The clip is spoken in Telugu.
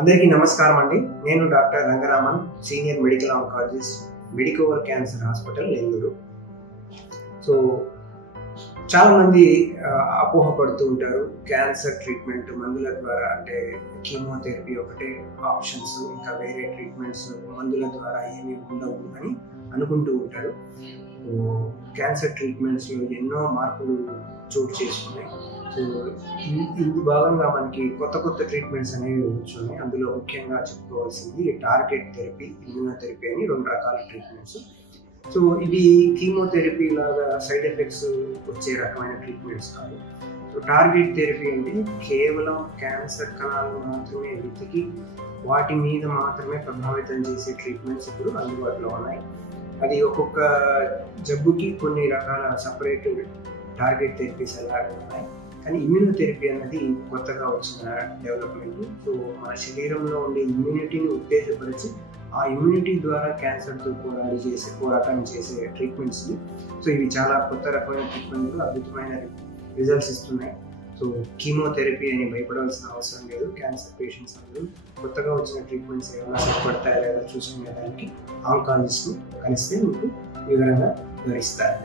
అందరికీ నమస్కారం అండి. నేను doctor Rangaraman, senior medical oncologist, Medicover cancer hospital Nellore. So చాలామంది అపోహపడుతూ ఉంటారు, క్యాన్సర్ ట్రీట్మెంట్ మందుల ద్వారా అంటే కీమోథెరపీ ఒకటే ఆప్షన్స్, ఇంకా వేరే ట్రీట్మెంట్స్ మందుల ద్వారా ఏమీ ఉండవు అని అనుకుంటూ ఉంటారు. క్యాన్సర్ ట్రీట్మెంట్స్లో ఎన్నో మార్పులు చోటు చేసుకున్నాయి. సో ఇందు భాగంగా మనకి కొత్త ట్రీట్మెంట్స్ అనేవి వచ్చున్నాయి. అందులో ముఖ్యంగా చెప్పుకోవాల్సింది టార్గెట్ థెరపీ, ఇమ్యూనోథెరపీ అని 2 రకాల ట్రీట్మెంట్స్. సో ఇవి కీమోథెరపీ లాగా సైడ్ ఎఫెక్ట్స్ వచ్చే రకమైన ట్రీట్మెంట్స్ కాదు. సో టార్గెట్ థెరపీ అంటే కేవలం క్యాన్సర్ కణాలను మాత్రమే వెతికి వాటి మీద మాత్రమే ప్రభావితం చేసే ట్రీట్మెంట్స్ ఇప్పుడు అందుబాటులో ఉన్నాయి. అది ఒక్కొక్క జబ్బుకి కొన్ని రకాల సపరేట్ టార్గెట్ థెరపీస్ అలాగే ఉన్నాయి. కానీ ఇమ్యూనోథెరపీ అన్నది కొత్తగా వచ్చిన డెవలప్మెంట్. సో మన శరీరంలో ఉండే ఇమ్యూనిటీని ఉత్తేజపరిచి ఆ ఇమ్యూనిటీ ద్వారా క్యాన్సర్తో పోరాటం చేసే ట్రీట్మెంట్స్. సో ఇవి చాలా కొత్త రకమైన ట్రీట్మెంట్లు, అద్భుతమైన రిజల్ట్స్ ఇస్తున్నాయి. సో కీమోథెరపీ అని భయపడాల్సిన అవసరం లేదు. క్యాన్సర్ పేషెంట్స్ అందరూ కొత్తగా వచ్చిన ట్రీట్మెంట్స్ ఏమైనా సరిపడతాయా లేదా చూసుకునే దానికి ఆంకాలజిస్ట్ను కలిస్తే మీకు వివరంగా వివరిస్తారు.